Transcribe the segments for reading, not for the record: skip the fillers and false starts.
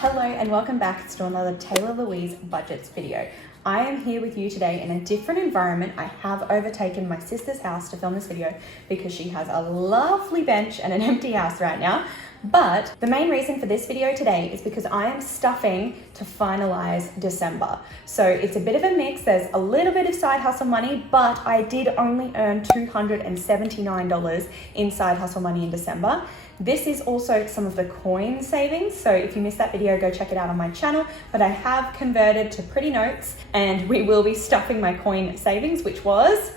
Hello and welcome back to another Taylor Louise Budgets video. I am here with you today in a different environment. I have overtaken my sister's house to film this video because she has a lovely bench and an empty house right now. But the main reason for this video today is because I am stuffing to finalize December. So it's a bit of a mix. There's a little bit of side hustle money, but I did only earn $279 in side hustle money in December. This is also some of the coin savings. So if you missed that video, go check it out on my channel. But I have converted to pretty notes and we will be stuffing my coin savings, which was,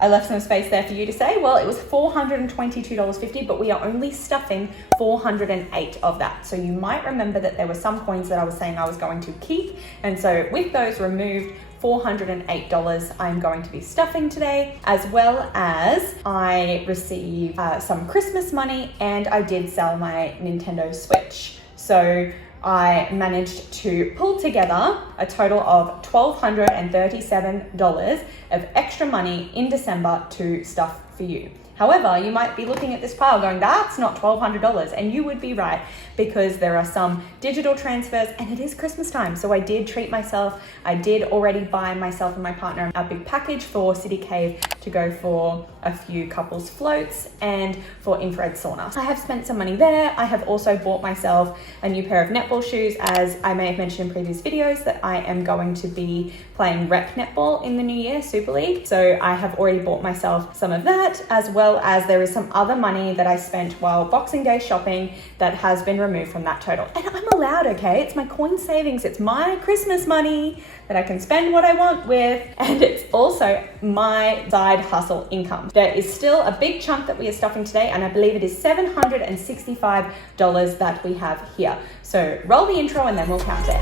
I left some space there for you to say, well, it was $422.50, but we are only stuffing 408 of that. So you might remember that there were some coins that I was saying I was going to keep. And so with those removed, $408 I'm going to be stuffing today, as well as I received some Christmas money and I did sell my Nintendo Switch. So I managed to pull together a total of $1,237 of extra money in December to stuff for you. However, you might be looking at this pile going, that's not $1,200, and you would be right because there are some digital transfers and it is Christmas time. So I did treat myself. I did already buy myself and my partner a big package for City Cave to go for a few couples floats and for infrared sauna. I have spent some money there. I have also bought myself a new pair of netball shoes, as I may have mentioned in previous videos that I am going to be playing rec netball in the new year, Super League. So I have already bought myself some of that, as well as there is some other money that I spent while Boxing Day shopping that has been removed from that total. And I'm allowed, okay? It's my coin savings. It's my Christmas money that I can spend what I want with. And it's also my side hustle income. There is still a big chunk that we are stuffing today, and I believe it is $765 that we have here. So roll the intro and then we'll count it.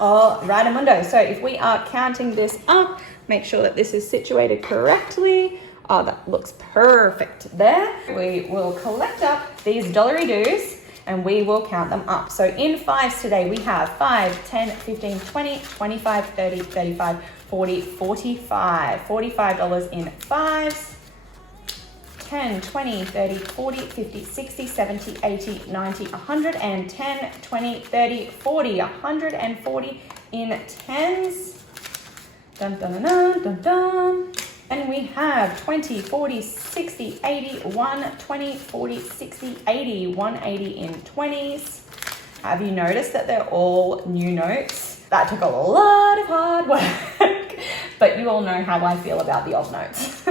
All right, Amundo. So if we are counting this up, make sure that this is situated correctly. Oh, that looks perfect there. We will collect up these dollary doos and we will count them up. So in fives today, we have 5, 10, 15, 20, 25, 30, 35, 40, 45. $45 in fives. 10, 20, 30, 40, 50, 60, 70, 80, 90, 110, 20, 30, 40, 140 in tens. Dun, dun, dun, dun, dun, dun. And we have 20, 40, 60, 80, 120, 40, 60, 80, 180 in 20s. Have you noticed that they're all new notes? That took a lot of hard work, but you all know how I feel about the old notes.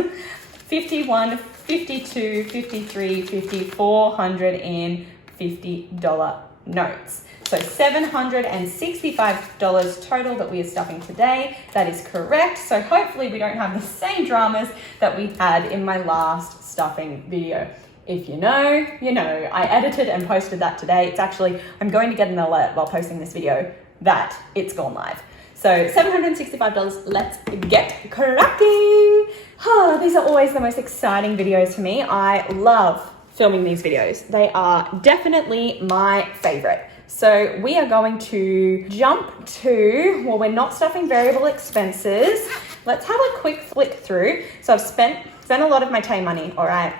51, 52, 53, 50, $450 notes. So $765 total that we are stuffing today. That is correct. So hopefully we don't have the same dramas that we had in my last stuffing video. If you know, you know. I edited and posted that today. It's actually, I'm going to get an alert while posting this video that it's gone live. So $765, let's get cracking. Oh, these are always the most exciting videos for me. I love filming these videos. They are definitely my favorite. So we are going to jump to, well, we're not stuffing variable expenses. Let's have a quick flick through. So I've spent a lot of my Tay money, all right?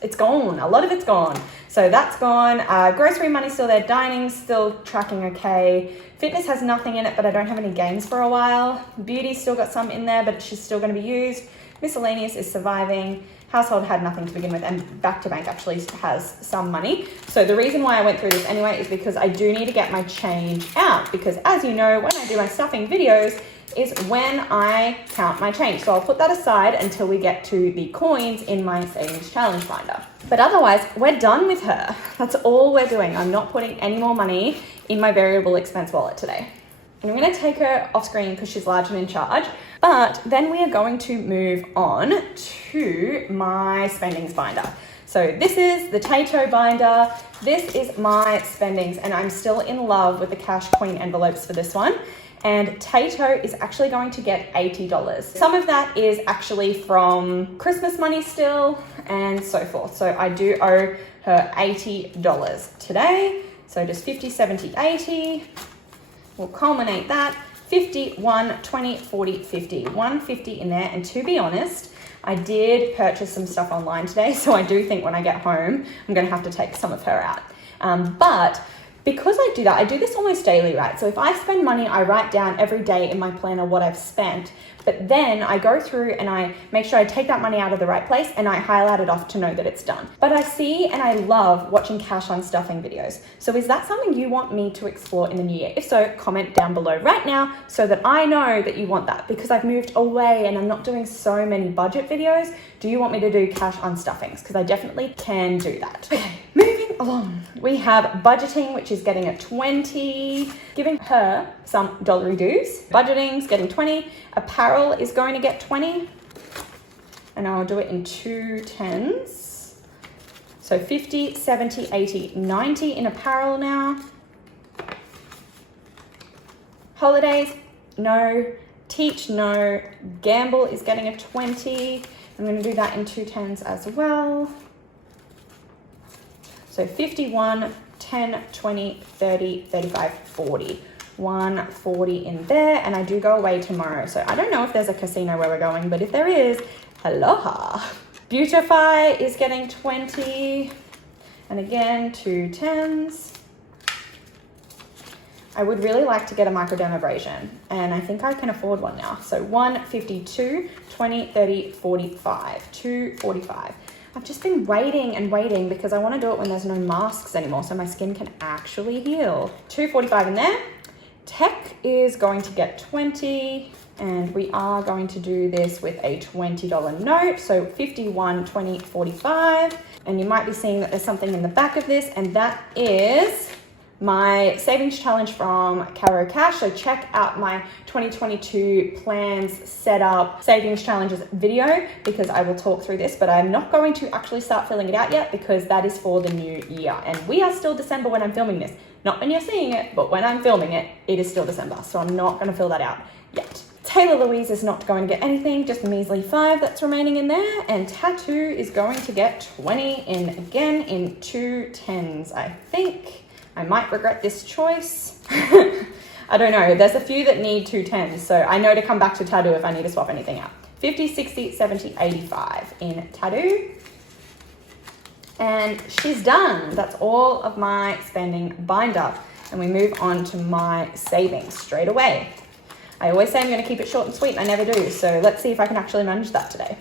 It's gone, a lot of it's gone. So that's gone. Grocery money's still there. Dining's still tracking okay. Fitness has nothing in it, but I don't have any gains for a while. Beauty's still got some in there, but she's still gonna be used. Miscellaneous is surviving. Household had nothing to begin with, and Back to Bank actually has some money. So the reason why I went through this anyway is because I do need to get my change out, because as you know, when I do my stuffing videos is when I count my change. So I'll put that aside until we get to the coins in my savings challenge finder. But otherwise, we're done with her. That's all we're doing. I'm not putting any more money in my variable expense wallet today. And I'm gonna take her off screen because she's large and in charge. But then we are going to move on to my spendings binder. So this is the Tayto binder. This is my spendings, and I'm still in love with the Cash Queen envelopes for this one. And Tayto is actually going to get $80. Some of that is actually from Christmas money still and so forth. So I do owe her $80 today. So just 50, 70, 80. We'll culminate that. 50, 1, 20, 40, 50, 150 in there. And to be honest, I did purchase some stuff online today, so I do think when I get home, I'm going to have to take some of her out. But because I do that, I do this almost daily, right? So if I spend money, I write down every day in my planner what I've spent, but then I go through and I make sure I take that money out of the right place and I highlight it off to know that it's done. But I see and I love watching cash on stuffing videos. So is that something you want me to explore in the new year? If so, comment down below right now so that I know that you want that, because I've moved away and I'm not doing so many budget videos. Do you want me to do cash on stuffings? Because I definitely can do that. Okay, moving along. We have budgeting, which is getting a 20, giving her some dollary dues. Budgeting's getting 20. Apparel is going to get 20. And I'll do it in 2 10s. So 50, 70, 80, 90 in apparel now. Holidays, no. Teach, no. Gamble is getting a 20. I'm going to do that in 2 10s as well. So 51, 10, 20, 30, 35, 40. 140 in there, and I do go away tomorrow. So I don't know if there's a casino where we're going, but if there is, aloha. Beautify is getting 20. And again, 2 10s. I would really like to get a microdermabrasion, and I think I can afford one now. So 152, 20, 30, 45, 245. I've just been waiting and waiting because I want to do it when there's no masks anymore so my skin can actually heal. 245 in there. Tech is going to get 20, and we are going to do this with a $20 note. So 51, 20, 45. And you might be seeing that there's something in the back of this, and that is my savings challenge from Caro Cash. So check out my 2022 plans setup savings challenges video because I will talk through this, but I'm not going to actually start filling it out yet because that is for the new year. And we are still December when I'm filming this. Not when you're seeing it, but when I'm filming it, it is still December. So I'm not going to fill that out yet. Taylor Louise is not going to get anything, just a measly 5 that's remaining in there. And Tattoo is going to get 20 in again in 2 10s, I think. I might regret this choice. I don't know. There's a few that need 2 10s, so I know to come back to Tattoo if I need to swap anything out. 50, 60, 70, 85 in Tattoo. And she's done. That's all of my spending binder. And we move on to my savings straight away. I always say I'm going to keep it short and sweet, and I never do. So let's see if I can actually manage that today.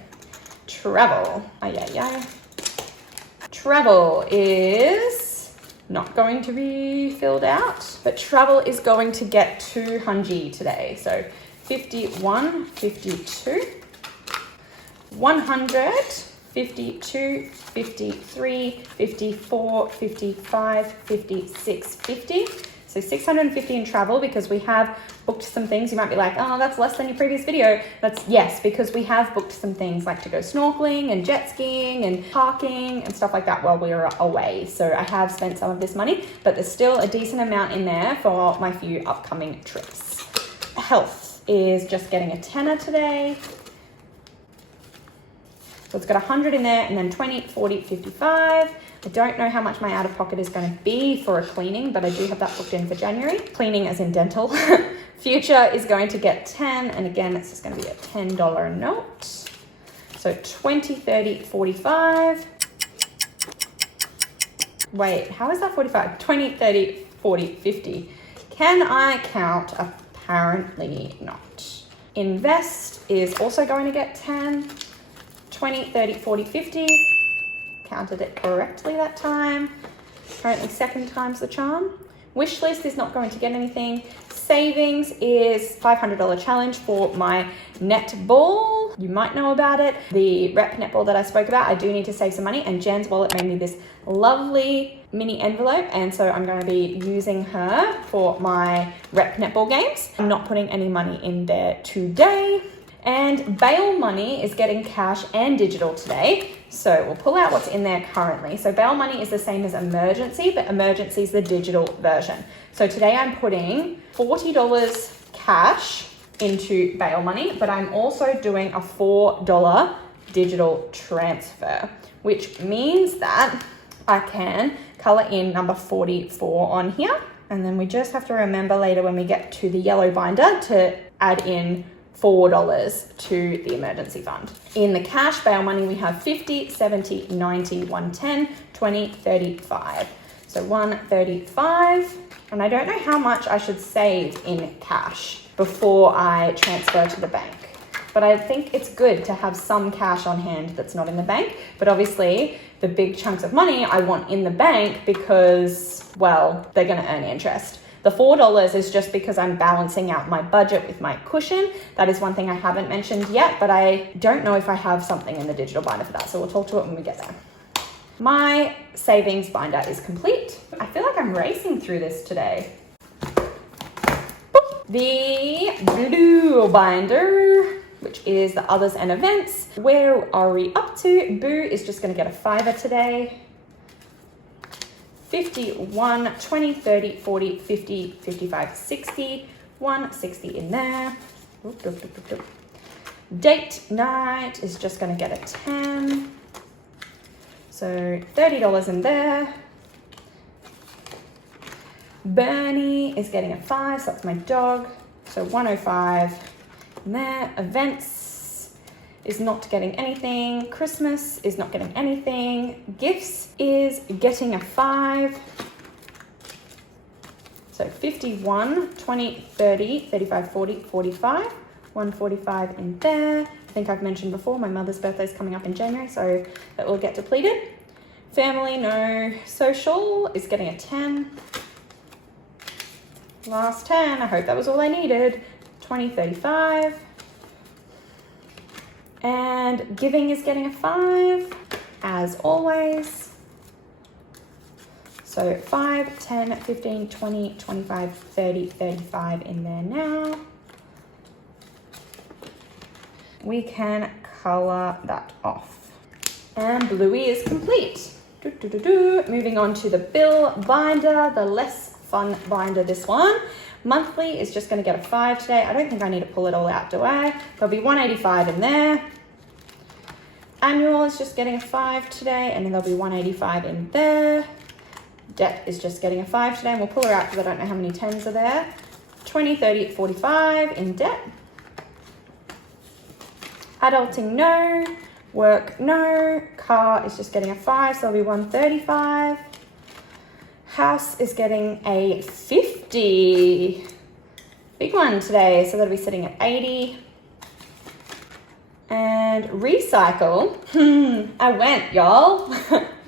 Travel. Travel is not going to be filled out, but travel is going to get 200 today. So 51, 52, 100, 52, 53, 54, 55, 56, 50. So 650 in travel because we have booked some things. You might be like, oh, that's less than your previous video. That's yes, because we have booked some things like to go snorkeling and jet skiing and parking and stuff like that while we were away. So I have spent some of this money, but there's still a decent amount in there for my few upcoming trips. Health is just getting a tenner today. So it's got 100 in there and then 20, 40, 55. I don't know how much my out-of-pocket is going to be for a cleaning, but I do have that booked in for January. Cleaning as in dental. Future is going to get 10, and again, it's just going to be a $10 note. So 20, 30, 45. Wait, how is that 45? 20, 30, 40, 50. Can I count? Apparently not. Invest is also going to get 10. 20, 30, 40, 50. Counted it correctly that time. Apparently second time's the charm. Wish list is not going to get anything. Savings is $500 challenge for my netball. You might know about it. The rep netball that I spoke about, I do need to save some money, and Jan's wallet made me this lovely mini envelope, and so I'm going to be using her for my rep netball games. I'm not putting any money in there today. And bail money is getting cash and digital today. So we'll pull out what's in there currently. So bail money is the same as emergency, but emergency is the digital version. So today I'm putting $40 cash into bail money, but I'm also doing a $4 digital transfer, which means that I can color in number 44 on here. And then we just have to remember later when we get to the yellow binder to add in $4 to the emergency fund. In the cash bail money, we have 50, 70, 90, 110, 20, 35. So 135. And I don't know how much I should save in cash before I transfer to the bank. But I think it's good to have some cash on hand that's not in the bank. But obviously, the big chunks of money I want in the bank because, well, they're going to earn interest. The $4 is just because I'm balancing out my budget with my cushion. That is one thing I haven't mentioned yet, but I don't know if I have something in the digital binder for that. So we'll talk to it when we get there. My savings binder is complete. I feel like I'm racing through this today. The blue binder, which is the others and events. Where are we up to? Boo is just going to get a $5 today. 50, 1, 20, 30, 40, 50, 55, 60, 160 in there. Date night is just going to get a 10. So $30 in there. Bernie is getting a 5, so that's my dog. So 105 in there. Events is not getting anything. Christmas is not getting anything. Gifts is getting a 5. So 51, 20, 30, 35, 40, 45. 145 in there. I think I've mentioned before, my mother's birthday is coming up in January, so that will get depleted. Family, no. Social is getting a 10. Last 10, I hope that was all I needed. 20, 35. And giving is getting a 5, as always. So 5, 10, 15, 20, 25, 30, 35 in there now. We can color that off. And Bluey is complete. Moving on to the bill binder, the less fun binder, this one. Monthly is just going to get a 5 today. I don't think I need to pull it all out, do I? There'll be 185 in there. Annual is just getting a 5 today, and then there'll be 185 in there. Debt is just getting a 5 today, and we'll pull her out because I don't know how many 10s are there. 20, 30, 45 in debt. Adulting, no. Work, no. Car is just getting a 5, so there'll be 135. House is getting a 50. Big one today, so that'll be sitting at 80. And recycle. I went, y'all.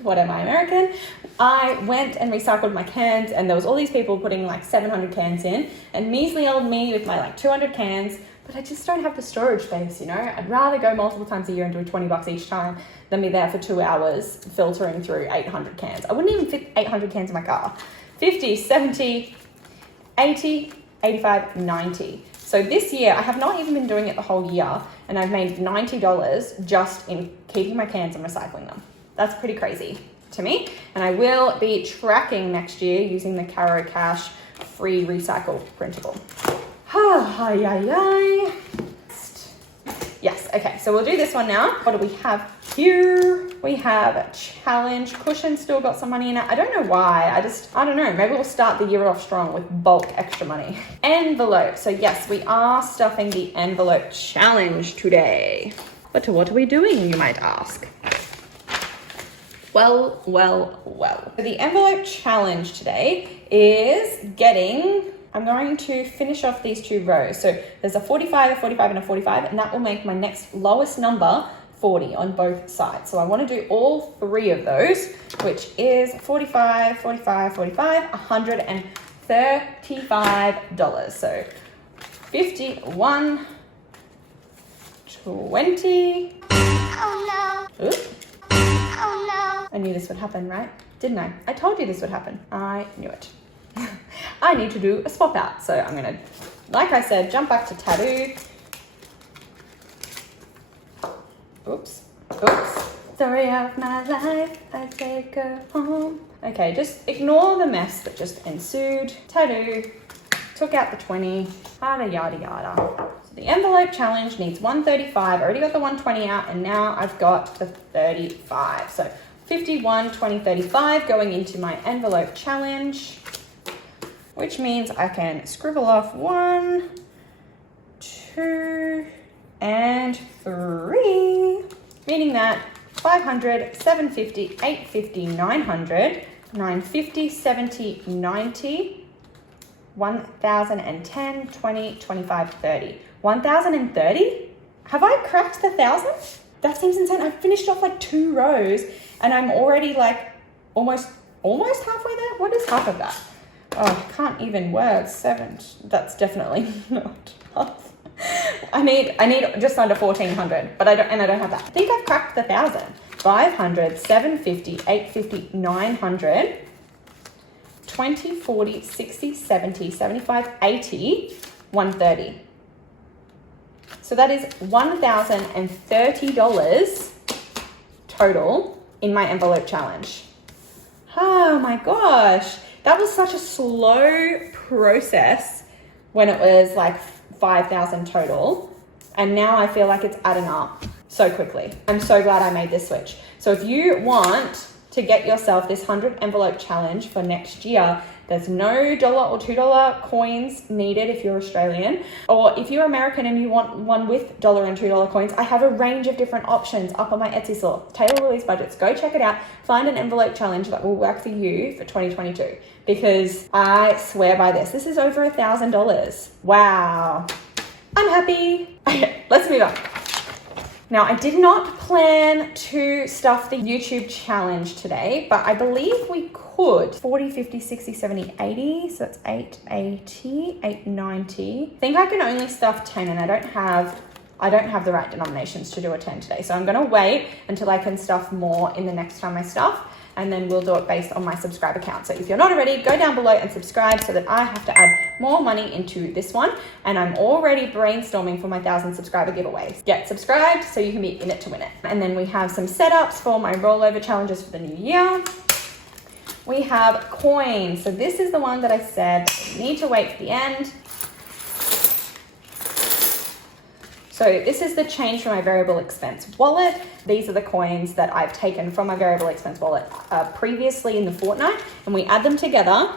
What am I, American? I went and recycled my cans, and there was all these people putting like 700 cans in, and measly old me with my like 200 cans. But I just don't have the storage space, you know? I'd rather go multiple times a year and do $20 each time than be there for 2 hours filtering through 800 cans. I wouldn't even fit 800 cans in my car. 50, 70, 80, 85, 90. So this year, I have not even been doing it the whole year, and I've made $90 just in keeping my cans and recycling them. That's pretty crazy to me. And I will be tracking next year using the Caro Cash free recycle printable. Yes, okay, so we'll do this one now. What do we have here? We have a challenge cushion, still got some money in it. I don't know why, I don't know. Maybe we'll start the year off strong with bulk extra money. Envelope, so yes, we are stuffing the envelope challenge today. But what are we doing, you might ask? Well. So the envelope challenge today is getting... I'm going to finish off these 2 rows. So there's a 45, a 45, and a 45, and that will make my next lowest number 40 on both sides. So I want to do all 3 of those, which is 45, 45, 45, $135. So 51, 20. Oh no. Oops. Oh no. I knew this would happen, right? Didn't I? I told you this would happen. I knew it. I need to do a swap out. So I'm going to, like I said, jump back to tattoo. Oops. Story of my life, I take her home. Okay, just ignore the mess that just ensued. Tattoo. Took out the 20. Yada. So the envelope challenge needs 135. I already got the 120 out, and now I've got the 35. So 51, 20, 35 going into my envelope challenge. which means I can scribble off 1, 2, and 3, meaning that 500, 750, 850, 900, 950, 70, 90, 1,010, 20, 25, 30. 1,030? Have I cracked the 1,000? That seems insane. I've finished off like 2 rows and I'm already like almost halfway there. What is half of that? Oh, I can't even word 7. That's definitely not half. I need just under 1,400, but I don't have that. I think I've cracked the 1,000. 500, 750, 850, 900, 20, 40, 60, 70, 75, 80, 130. So that is $1,030 total in my envelope challenge. Oh my gosh. That was such a slow process when it was like 5,000 total. And now I feel like it's adding up so quickly. I'm so glad I made this switch. So if you want to get yourself this 100 envelope challenge for next year, there's no $1 or $2 coins needed if you're Australian. Or if you're American and you want one with $1 and $2 coins, I have a range of different options up on my Etsy store. Tayto Release Budgets. Go check it out. Find an envelope challenge that will work for you for 2022. Because I swear by this. This is over $1,000. Wow. I'm happy. Okay, let's move on. Now, I did not plan to stuff the YouTube challenge today, but I believe we could. 40, 50, 60, 70, 80. So that's 880, 890. I think I can only stuff 10 and I don't have the right denominations to do a 10 today. So I'm going to wait until I can stuff more in the next time I stuff. And then we'll do it based on my subscriber count. So if you're not already, go down below and subscribe so that I have to add more money into this one. And I'm already brainstorming for my 1,000 subscriber giveaways. Get subscribed so you can be in it to win it. And then we have some setups for my rollover challenges for the new year. We have coins. So this is the one that I said you need to wait for the end. So this is the change from my variable expense wallet. These are the coins that I've taken from my variable expense wallet previously in the fortnight, and we add them together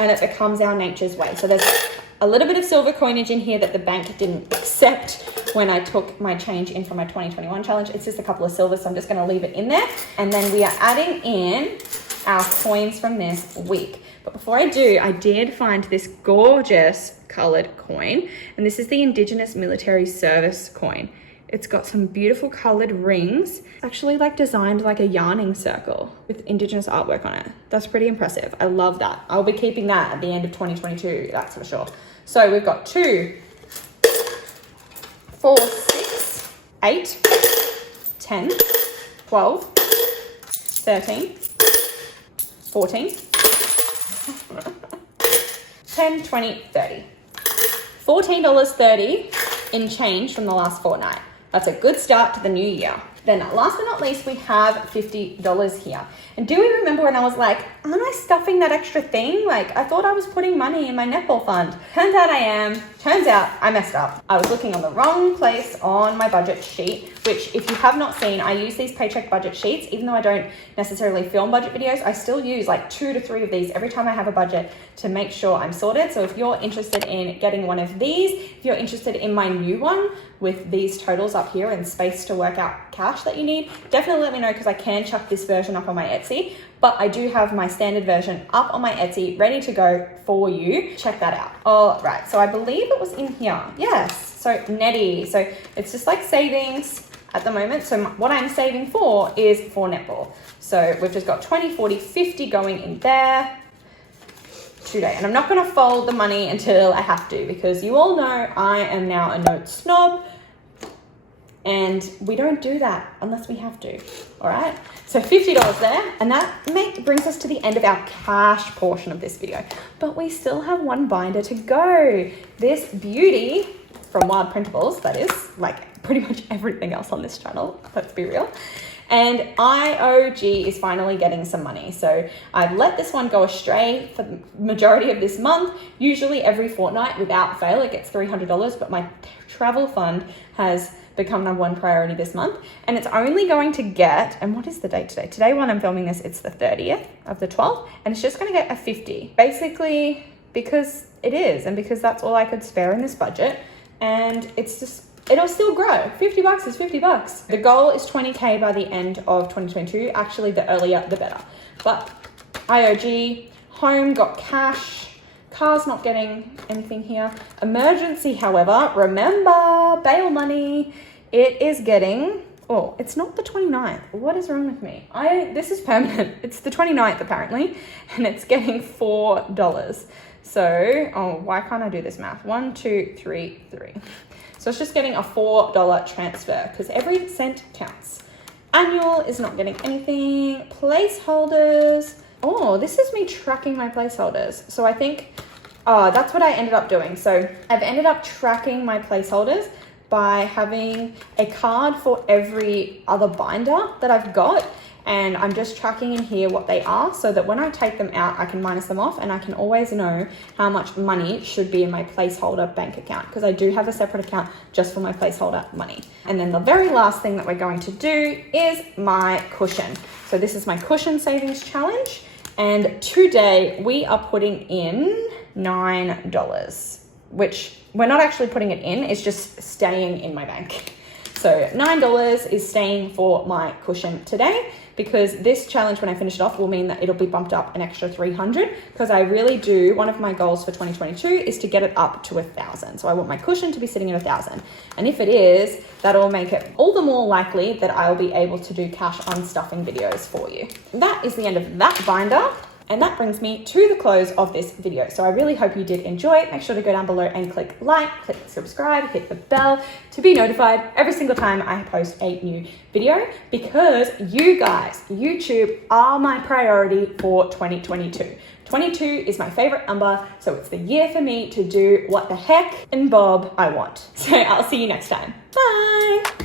and it becomes our nature's way. So there's a little bit of silver coinage in here that the bank didn't accept when I took my change in from my 2021 challenge. It's just a couple of silver, so I'm just gonna leave it in there. And then we are adding in our coins from this week. But before I do, I did find this gorgeous colored coin, and this is the Indigenous Military Service coin. It's got some beautiful colored rings. It's actually like designed like a yarning circle with Indigenous artwork on it. That's pretty impressive. I love that. I'll be keeping that at the end of 2022, that's for sure. So we've got 2, 4, 6, 8, 10, 12, 13, 14, 10, 20, 30. $14.30 in change from the last fortnight. That's a good start to the new year. Then last but not least, we have $50 here. And do we remember when I was like, aren't I stuffing that extra thing? Like, I thought I was putting money in my netball fund. Turns out I am. Turns out I messed up. I was looking on the wrong place on my budget sheet, which if you have not seen, I use these paycheck budget sheets. Even though I don't necessarily film budget videos, I still use like 2 to 3 of these every time I have a budget to make sure I'm sorted. So if you're interested in getting one of these, if you're interested in my new one with these totals up here and space to work out cash that you need, definitely let me know because I can chuck this version up on my Etsy. But I do have my standard version up on my Etsy ready to go for you. Check that out. All right, so I believe it was in here. Yes, so Netty. So it's just like savings at the moment. So what I'm saving for is for netball. So we've just got 20, 40, 50 going in there today. And I'm not gonna fold the money until I have to because you all know I am now a note snob. And we don't do that unless we have to, all right? So $50 there, and that brings us to the end of our cash portion of this video. But we still have one binder to go. This beauty from Wild Printables, that is, like pretty much everything else on this channel, let's be real. And IOG is finally getting some money. So I've let this one go astray for the majority of this month. Usually every fortnight, without fail, it gets $300, but my travel fund has become number one priority this month. And it's only going to get, and what is the date today? Today when I'm filming this, it's the 30th of the 12th, and it's just gonna get a 50. Basically, because it is, and because that's all I could spare in this budget. And it's just, it'll still grow. $50 is $50. The goal is 20K by the end of 2022. Actually, the earlier, the better. But IOG, home got cash. Car's not getting anything here. Emergency, however, remember, bail money, it is getting, oh, it's not the 29th. What is wrong with me? This is permanent. It's the 29th apparently, and it's getting $4. So, oh, why can't I do this math? 1, 2, 3, 3. So it's just getting a $4 transfer because every cent counts. Annual is not getting anything. Placeholders. Oh, this is me tracking my placeholders. So I think, that's what I ended up doing. So I've ended up tracking my placeholders by having a card for every other binder that I've got. And I'm just tracking in here what they are so that when I take them out, I can minus them off and I can always know how much money should be in my placeholder bank account, because I do have a separate account just for my placeholder money. And then the very last thing that we're going to do is my cushion. So this is my cushion savings challenge. And today we are putting in $9, which we're not actually putting it in, it's just staying in my bank. So $9 is staying for my cushion today, because this challenge, when I finish it off, will mean that it'll be bumped up an extra 300, because I really do, one of my goals for 2022 is to get it up to 1,000. So I want my cushion to be sitting at 1,000. And if it is, that'll make it all the more likely that I'll be able to do cash unstuffing videos for you. That is the end of that binder. And that brings me to the close of this video. So I really hope you did enjoy it. Make sure to go down below and click like, click subscribe, hit the bell to be notified every single time I post a new video, because you guys, YouTube, are my priority for 2022. 22 is my favorite number, so it's the year for me to do what the heck and bob I want. So I'll see you next time. Bye.